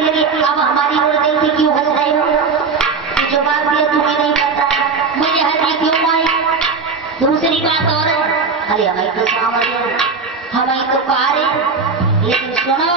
हंसने लगे। अब हमारी ओर देख के क्यों हंस रहे हो? तो जवाब दिया तुम्हें नहीं पता मैंने हंसी क्यों आई। दूसरी बात और है, अरे हमें तो सामने हमें तो पारे, लेकिन सुनो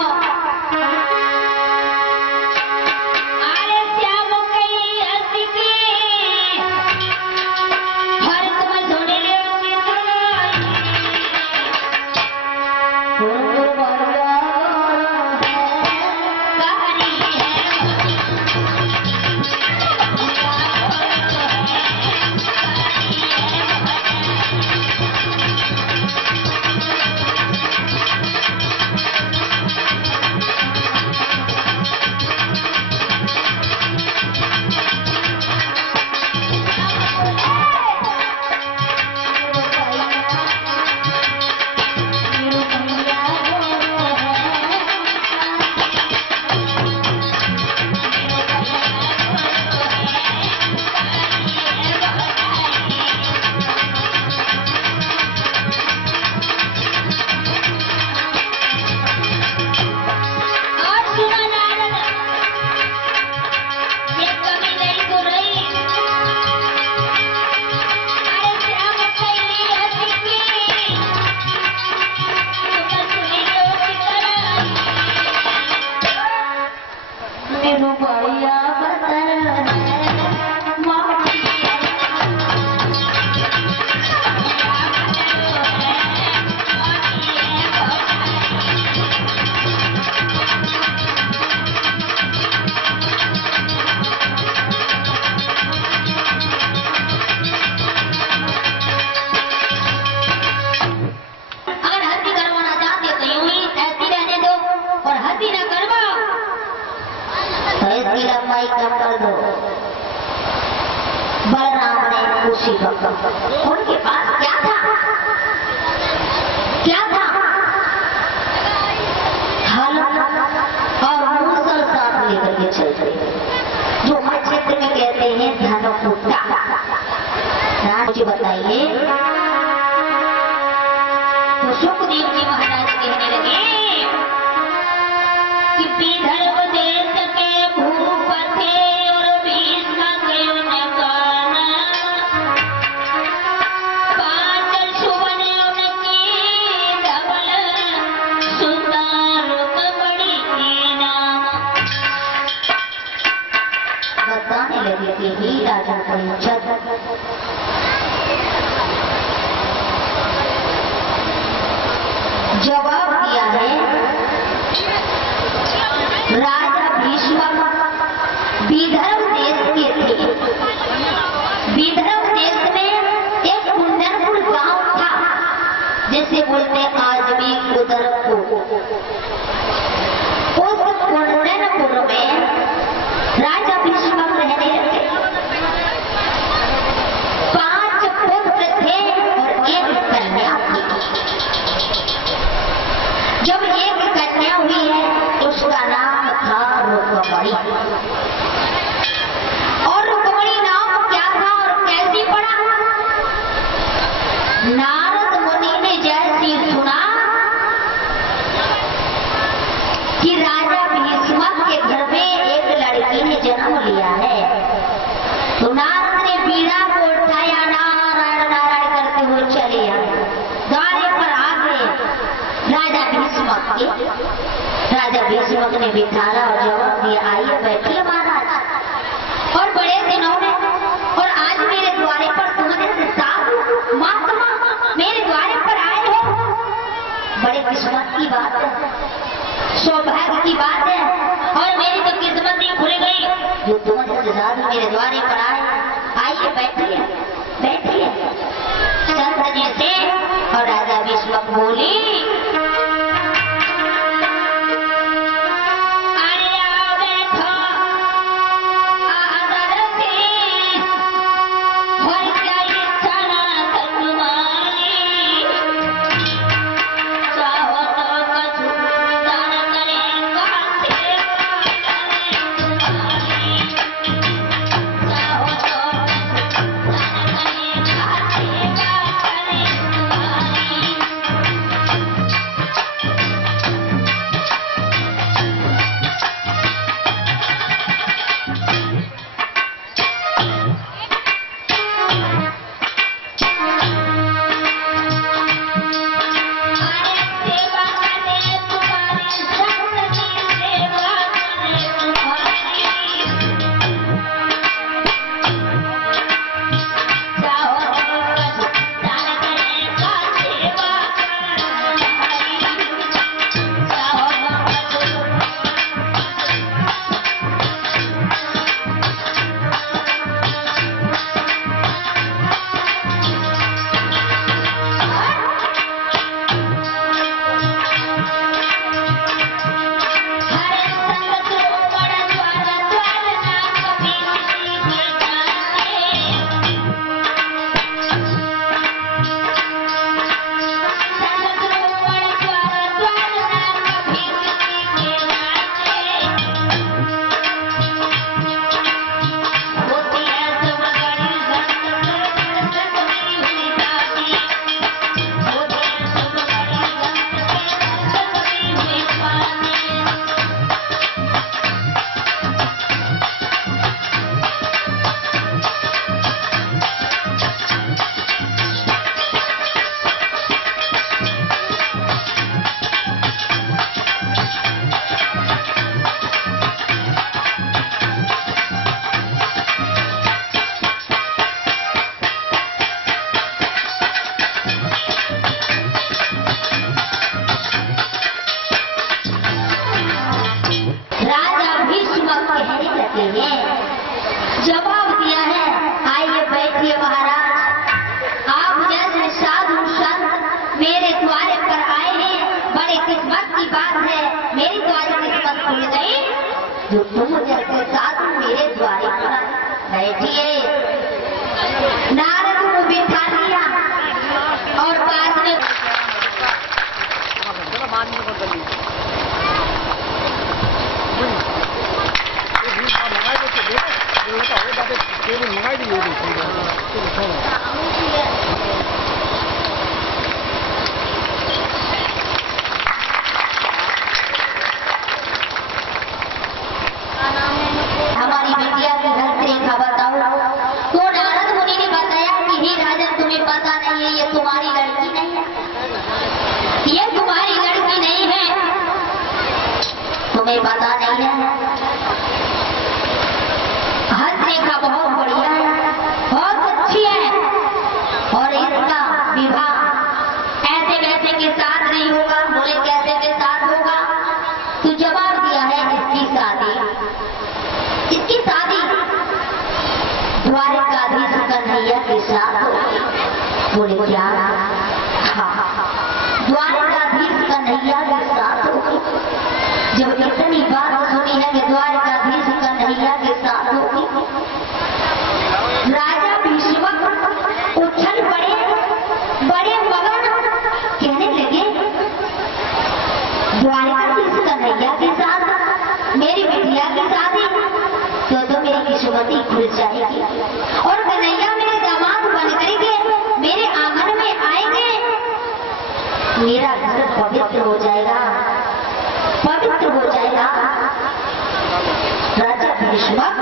लंबाई कम कर दो। बलराम ने खुशी उनके पास क्या था? क्या था? हल और मूसल साथ लेकर के चल रहे, जो क्षेत्र में कहते हैं धनुकुट्टा। मुझे बताइए, तो सुखदेव जी महाराज कहने लगे कि विदर्भ देश के भूपति और भीष्म के उनकान पांच सुवन उनकी धवल सुंदर रुक्मणी के नाम। बताने लगे कि ही राजा पंचत जवाब दिया है, राजा भीष्म विदर्भ देश के थे। विदर्भ देश में एक कुंदनपुर गांव था, जैसे बोलते आज भी कुदरपुर। उस कुंदनपुर में राजा भीष्म रहने लगे। 5 पुत्र थे और एक कन्या थी। जब एक कन्या हुई है, उसका नाम था रुक्मणी। और रुक्मणी नाम क्या था और कैसी पड़ा? नारद मुनि ने जैसी सुना कि राजा भीष्म के घर में एक लड़की ने जन्म लिया है, तो नारद ने बीड़ा को उठाया, नारायण नारायण करते हुए चले आए। द्वारे पर आ गए राजा भीष्म के। राजा भीष्म ने बिठाया और जवाब दिया, आइए बैठिए महाराज। और बड़े दिनों में और आज मेरे द्वारे पर तुम्हारे साधु महात्मा मेरे द्वारे पर आए हो, बड़े किस्मत की बात है, सौभाग्य की बात है। और मेरी तो किस्मत ही खुल गई जो तुम्हारे साधु मेरे द्वारे पर आए। आइए बैठिए बैठिए। संत जी से और राजा भीष्म बोली, जो तुम जैसे साधु मेरे द्वारे बैठिए। नारद को बिठा दिया और बाद में हमारी बिटिया की हस्तरेखा बताओ। तो नारद मुनि ने बताया कि हे राजन, तुम्हें पता नहीं है, ये तुम्हारी लड़की नहीं है, ये तुम्हारी लड़की नहीं है, तुम्हें पता नहीं है। हस्तरेखा बहुत बढ़िया है, बहुत अच्छी है, और इसका विवाह ऐसे वैसे के साथ नहीं होगा। बोले कैसे के साथ होगा? तो जवाब दिया है इसकी शादी द्वारकाधीश कन्हैया के साथ होगी। बोले क्या? द्वारकाधीश कन्हैया के साथ होगी। जब इतनी बात सुनी है कि द्वारकाधीश कन्हैया के साथ होगी, राजा भीष्मक उछल पड़े, बड़े मगन, कहने लगे द्वारकाधीश कन्हैया के साथ मेरी बिटिया की शादी, तो मेरी किस्मती खुल जाएगी और कन्हैया मेरे दामाद बन करके मेरे आंगन में आएंगे, मेरा घर पवित्र हो जाएगा, पवित्र हो जाएगा। राजा भीष्मक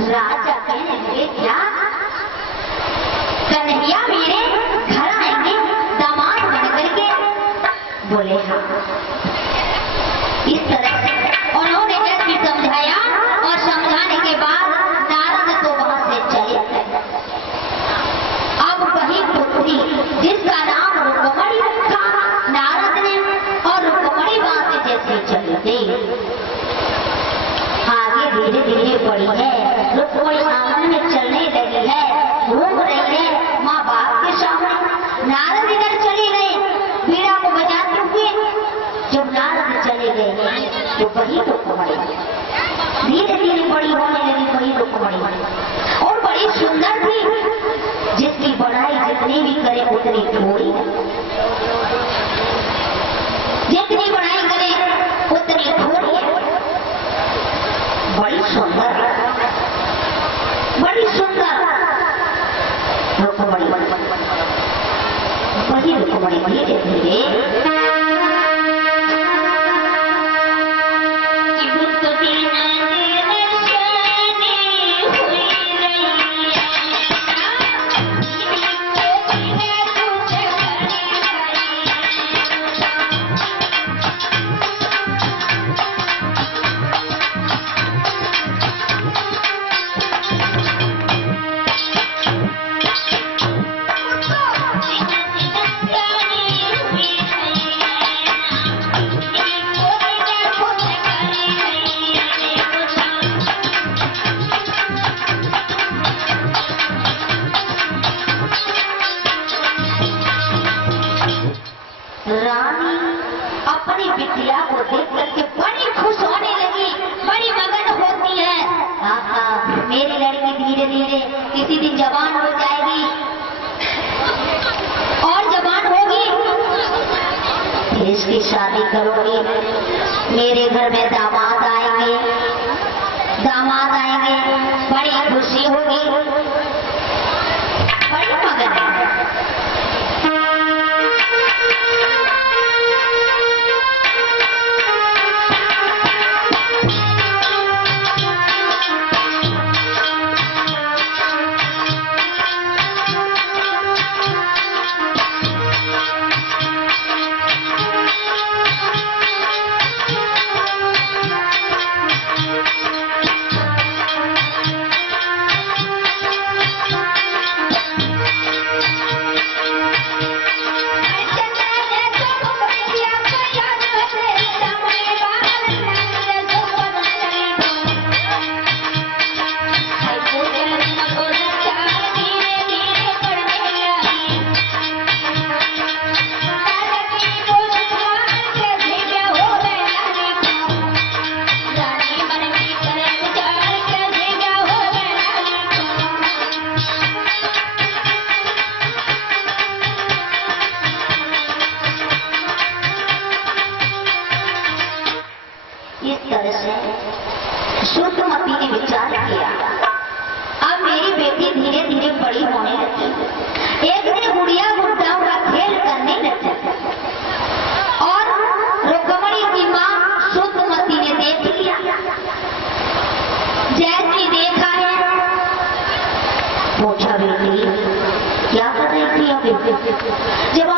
राजा कहने लगे क्या कन्हैया मेरे घर आएंगे दामाद बन करके? बोले हाँ। इस तरह से उन्होंने जैसे समझाया और समझाने के बाद नारद तो वहां से चले गए। अब वही पुत्री जिसका नाम रुक्मणी रखा नारद ने, और रुक्मणी वहां से जैसे चली गई, आगे धीरे धीरे बढ़ी है। रुक्मणी आंगन में चलने लगी है, घूम रही है माँ बाप के सामने। नारद इधर चले गए बीड़ा को बजाते हुए। जब नारद चले गए तो वही रुक्मणी धीरे धीरे बड़ी होने लगी, वही रुक्मणी, और बड़ी सुंदर थी, जिसकी बढ़ाई जितनी भी करे उतनी थोड़ी है, जितनी बढ़ाई करे उतनी थोड़ी है। बड़ी सुंदर, बड़ी सुंदर रुक्मणी, वही रुक्मणी धीरे धीरे अपनी बिटिया को देख करके बड़ी खुश होने लगी, बड़ी मगन होती है। मेरी लड़की धीरे धीरे किसी दिन जवान हो जाएगी, और जवान होगी फिर इसकी शादी करोगी। मेरे घर में दामाद आएंगे, बड़ी खुशी होगी, बड़ी मगन है। सूत्रमती ने विचार किया, अब मेरी बेटी धीरे धीरे बड़ी होने लगी। एक दिन गुड़िया गुड्डाओं का खेल करने लगी और रुक्मणी की मां सूत्रमती ने देख लिया। जैसी देखा है, पूछा बेटी क्या कर रही थी अभी? जब